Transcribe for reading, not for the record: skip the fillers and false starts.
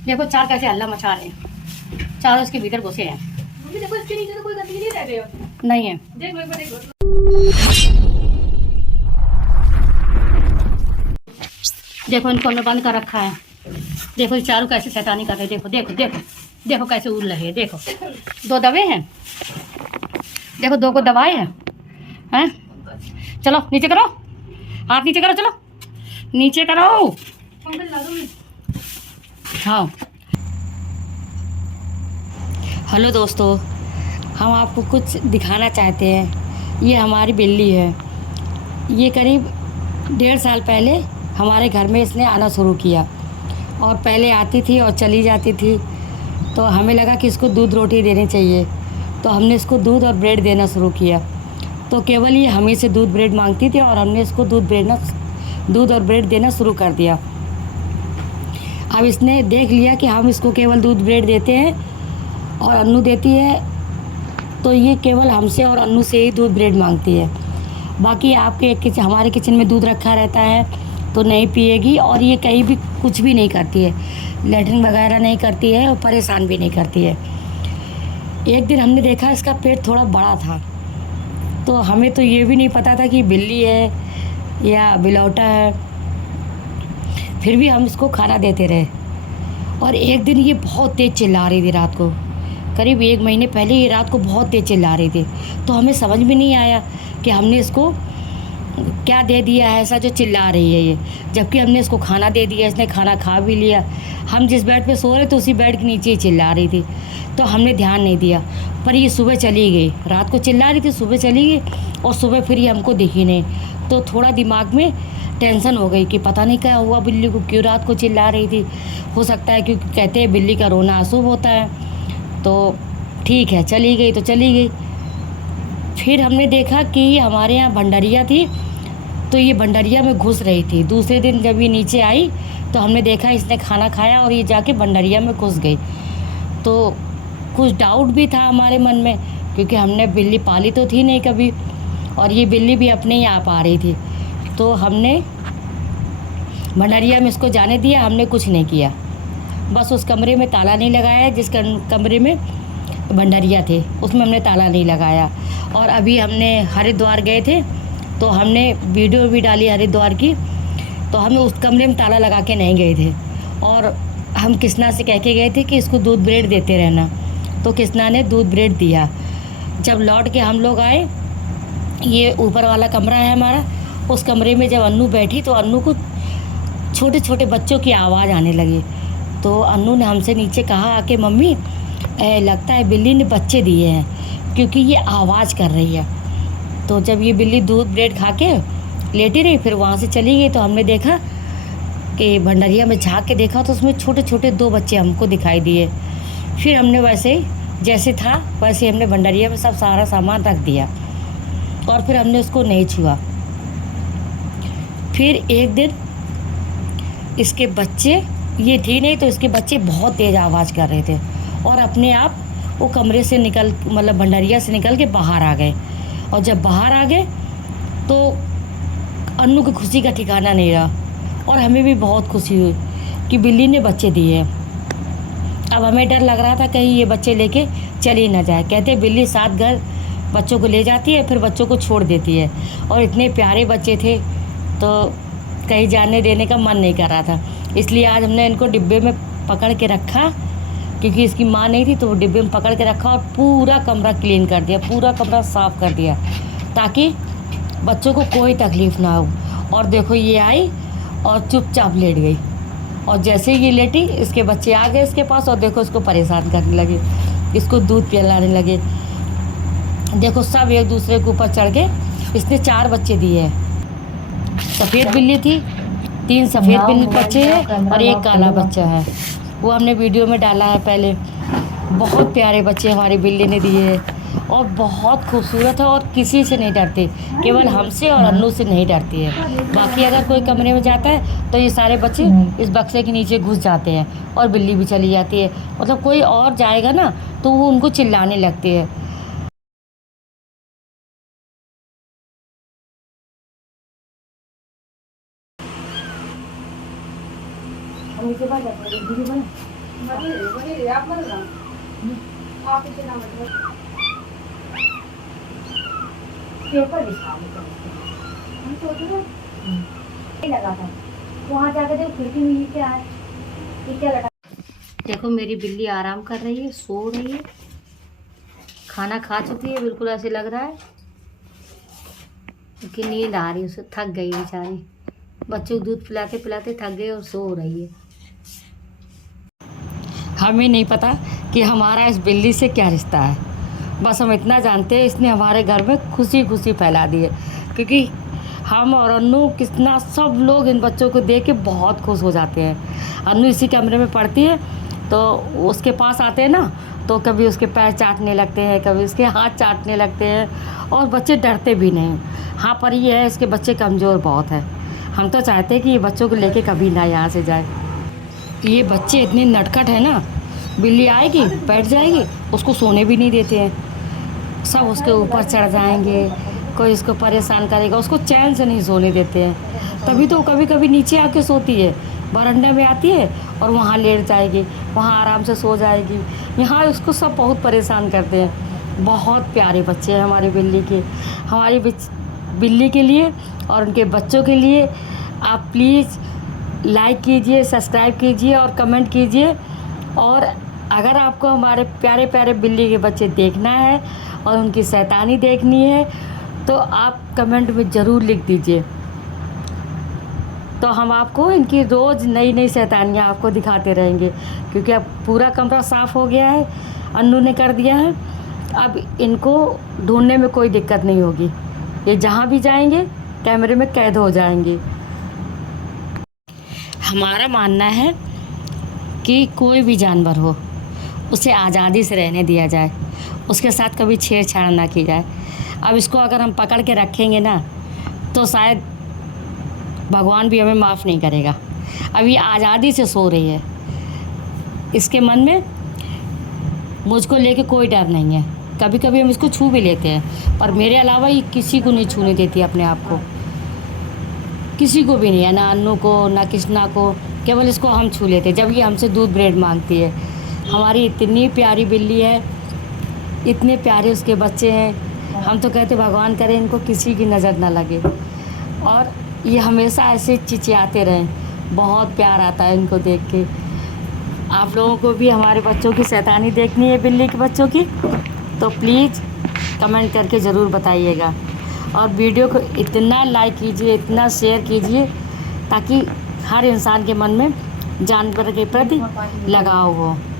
देखो चार कैसे हल्ला मचा रहे हैं, चारों इसके भीतर घुसे हैं। देखो इसके नीचे तो कोई गंदगी नहीं रह गई हो। नहीं है। देख लो एक बार देख लो। देखो इनको हमने बंद कर रखा है। देखो ये चारों कैसे शैतानी कर रहे हैं। देखो देखो देखो देखो कैसे उड़ रहे हैं। देखो दो दबे हैं, देखो दो को दबाए हैं। चलो नीचे करो, हाथ नीचे करो, चलो नीचे करो। हाँ हेलो दोस्तों, हम आपको कुछ दिखाना चाहते हैं। ये हमारी बिल्ली है। ये करीब 1.5 साल पहले हमारे घर में इसने आना शुरू किया और पहले आती थी और चली जाती थी। तो हमें लगा कि इसको दूध रोटी देनी चाहिए, तो हमने इसको दूध और ब्रेड देना शुरू किया। तो केवल ये हमें से दूध ब्रेड मांगती थी और हमने इसको दूध और ब्रेड देना शुरू कर दिया। अब इसने देख लिया कि हम इसको केवल दूध ब्रेड देते हैं और अन्नू देती है, तो ये केवल हमसे और अन्नू से ही दूध ब्रेड मांगती है। बाकी आपके हमारे किचन में दूध रखा रहता है तो नहीं पिएगी, और ये कहीं भी कुछ भी नहीं करती है, लैट्रिन वगैरह नहीं करती है और परेशान भी नहीं करती है। एक दिन हमने देखा इसका पेट थोड़ा बड़ा था, तो हमें तो ये भी नहीं पता था कि बिल्ली है या बिलौटा है। फिर भी हम इसको खाना देते रहे, और एक दिन ये बहुत तेज़ चिल्ला रही थी रात को। करीब 1 महीने पहले ये रात को बहुत तेज़ चिल्ला रही थी, तो हमें समझ में नहीं आया कि हमने इसको क्या दे दिया है ऐसा जो चिल्ला रही है ये, जबकि हमने इसको खाना दे दिया, इसने खाना खा भी लिया। हम जिस बेड पे सो रहे थे उसी बेड के नीचे ही चिल्ला रही थी, तो हमने ध्यान नहीं दिया। पर ये सुबह चली गई, रात को चिल्ला रही थी, सुबह चली गई और सुबह फिर ये हमको दिखी नहीं। तो थोड़ा दिमाग में टेंशन हो गई कि पता नहीं क्या हुआ बिल्ली को, क्यों रात को चिल्ला रही थी। हो सकता है क्योंकि कहते हैं बिल्ली का रोना अशुभ होता है। तो ठीक है, चली गई तो चली गई। फिर हमने देखा कि हमारे यहाँ भंडारिया थी, तो ये भंडारिया में घुस रही थी। दूसरे दिन जब ये नीचे आई तो हमने देखा इसने खाना खाया और ये जाके भंडारिया में घुस गई। तो कुछ डाउट भी था हमारे मन में, क्योंकि हमने बिल्ली पाली तो थी नहीं कभी, और ये बिल्ली भी अपने ही आप आ रही थी। तो हमने भंडारिया में इसको जाने दिया, हमने कुछ नहीं किया। बस उस कमरे में ताला नहीं लगाया, जिस कमरे में भंडारिया थे उसमें हमने ताला नहीं लगाया। और अभी हमने हरिद्वार गए थे तो हमने वीडियो भी डाली हरिद्वार की, तो हमें उस कमरे में ताला लगा के नहीं गए थे, और हम कृष्णा से कह के गए थे कि इसको दूध ब्रेड देते रहना। तो कृष्णा ने दूध ब्रेड दिया। जब लौट के हम लोग आए, ये ऊपर वाला कमरा है हमारा, उस कमरे में जब अन्नू बैठी तो अन्नू को छोटे छोटे बच्चों की आवाज़ आने लगी। तो अन्नू ने हमसे नीचे कहा आके, मम्मी लगता है बिल्ली ने बच्चे दिए हैं, क्योंकि ये आवाज़ कर रही है। तो जब ये बिल्ली दूध ब्रेड खा के लेटी रही, फिर वहाँ से चली गई, तो हमने देखा कि भंडारिया में झाँक के देखा तो उसमें छोटे छोटे 2 बच्चे हमको दिखाई दिए। फिर हमने वैसे ही जैसे था वैसे हमने भंडारिया में सब सारा सामान रख दिया, और फिर हमने उसको नहीं छुआ। फिर एक दिन इसके बच्चे, ये थी नहीं तो इसके बच्चे बहुत तेज़ आवाज़ कर रहे थे, और अपने आप वो कमरे से निकल, मतलब भंडारिया से निकल के बाहर आ गए। और जब बाहर आ गए तो अन्नू की खुशी का ठिकाना नहीं रहा, और हमें भी बहुत खुशी हुई कि बिल्ली ने बच्चे दिए। अब हमें डर लग रहा था कहीं ये बच्चे लेके चली ना जाए। कहते बिल्ली 7 घर बच्चों को ले जाती है, फिर बच्चों को छोड़ देती है, और इतने प्यारे बच्चे थे तो कहीं जाने देने का मन नहीं कर रहा था। इसलिए आज हमने इनको डिब्बे में पकड़ के रखा, क्योंकि इसकी माँ नहीं थी, तो वो डिब्बे में पकड़ के रखा और पूरा कमरा क्लीन कर दिया, पूरा कमरा साफ़ कर दिया, ताकि बच्चों को कोई तकलीफ़ ना हो। और देखो ये आई और चुपचाप लेट गई, और जैसे ही ये लेटी इसके बच्चे आ गए इसके पास, और देखो इसको परेशान करने लगे, इसको दूध पिलाने लगे। देखो सब एक दूसरे के ऊपर चढ़ के, इसने 4 बच्चे दिए हैं। सफ़ेद बिल्ली थी, 3 सफ़ेद बिल्ली बच्चे हैं और 1 काला बच्चा है। वो हमने वीडियो में डाला है पहले। बहुत प्यारे बच्चे हमारी बिल्ली ने दिए हैं, और बहुत खूबसूरत है, और किसी से नहीं डरती, केवल हमसे और अन्नू से नहीं डरती है। बाकी अगर कोई कमरे में जाता है तो ये सारे बच्चे इस बक्से के नीचे घुस जाते हैं, और बिल्ली भी चली जाती है। मतलब कोई और जाएगा ना तो वो उनको चिल्लाने लगती है। हम नीचे बाहर जाते हैं, बनी आप मत ना आप इसे ना मत पेपर बिछा लो। हम सोच रहे नहीं लगा था वहाँ जाकर देखो खिड़की में ये क्या है, ये क्या लगा। देखो मेरी बिल्ली आराम कर रही है, सो रही है, खाना खा चुकी है, बिल्कुल ऐसे लग रहा है कि नींद आ रही है उसे, थक गई बेचारी, बच्चों को दूध पिलाते पिलाते थक गई और सो रही है। हमें नहीं पता कि हमारा इस बिल्ली से क्या रिश्ता है, बस हम इतना जानते हैं इसने हमारे घर में खुशी खुशी फैला दी है, क्योंकि हम और अन्नू कितना सब लोग इन बच्चों को देख के बहुत खुश हो जाते हैं। अन्नू इसी कमरे में पढ़ती है तो उसके पास आते हैं ना, तो कभी उसके पैर चाटने लगते हैं, कभी उसके हाथ चाटने लगते हैं, और बच्चे डरते भी नहीं। हाँ पर ये है इसके बच्चे कमज़ोर बहुत है, हम तो चाहते हैं कि ये बच्चों को लेके कभी ना यहाँ से जाए। ये बच्चे इतने नटखट है ना, बिल्ली आएगी बैठ जाएगी, उसको सोने भी नहीं देते हैं, सब उसके ऊपर चढ़ जाएंगे, कोई इसको परेशान करेगा, उसको चैन से नहीं सोने देते हैं। तभी तो कभी कभी नीचे आके सोती है, बरामदे में आती है और वहाँ लेट जाएगी, वहाँ आराम से सो जाएगी। यहाँ उसको सब बहुत परेशान करते हैं। बहुत प्यारे बच्चे हैं हमारी बिल्ली के। हमारी बिल्ली के लिए और उनके बच्चों के लिए आप प्लीज़ लाइक कीजिए, सब्सक्राइब कीजिए और कमेंट कीजिए। और अगर आपको हमारे प्यारे प्यारे बिल्ली के बच्चे देखना है और उनकी शैतानी देखनी है तो आप कमेंट में ज़रूर लिख दीजिए, तो हम आपको इनकी रोज़ नई नई शैतानियाँ आपको दिखाते रहेंगे। क्योंकि अब पूरा कमरा साफ़ हो गया है, अन्नू ने कर दिया है, अब इनको ढूंढने में कोई दिक्कत नहीं होगी, ये जहाँ भी जाएंगे कैमरे में कैद हो जाएंगे। हमारा मानना है कि कोई भी जानवर हो उसे आज़ादी से रहने दिया जाए, उसके साथ कभी छेड़छाड़ ना की जाए। अब इसको अगर हम पकड़ के रखेंगे ना तो शायद भगवान भी हमें माफ़ नहीं करेगा। अब ये आज़ादी से सो रही है, इसके मन में मुझको लेके कोई डर नहीं है। कभी कभी हम इसको छू भी लेते हैं, पर मेरे अलावा ये किसी को नहीं छूने देती अपने आप को, किसी को भी नहीं है, ना अन्नू को ना कृष्णा को, केवल इसको हम छू लेते हैं जब ये हमसे दूध ब्रेड मांगती है। हमारी इतनी प्यारी बिल्ली है, इतने प्यारे उसके बच्चे हैं, हम तो कहते भगवान करे इनको किसी की नज़र ना लगे और ये हमेशा ऐसे चिचियाते रहें। बहुत प्यार आता है इनको देख के। आप लोगों को भी हमारे बच्चों की शैतानी देखनी है, बिल्ली के बच्चों की, तो प्लीज़ कमेंट करके ज़रूर बताइएगा और वीडियो को इतना लाइक कीजिए, इतना शेयर कीजिए ताकि हर इंसान के मन में जानवर के प्रति लगाव हो।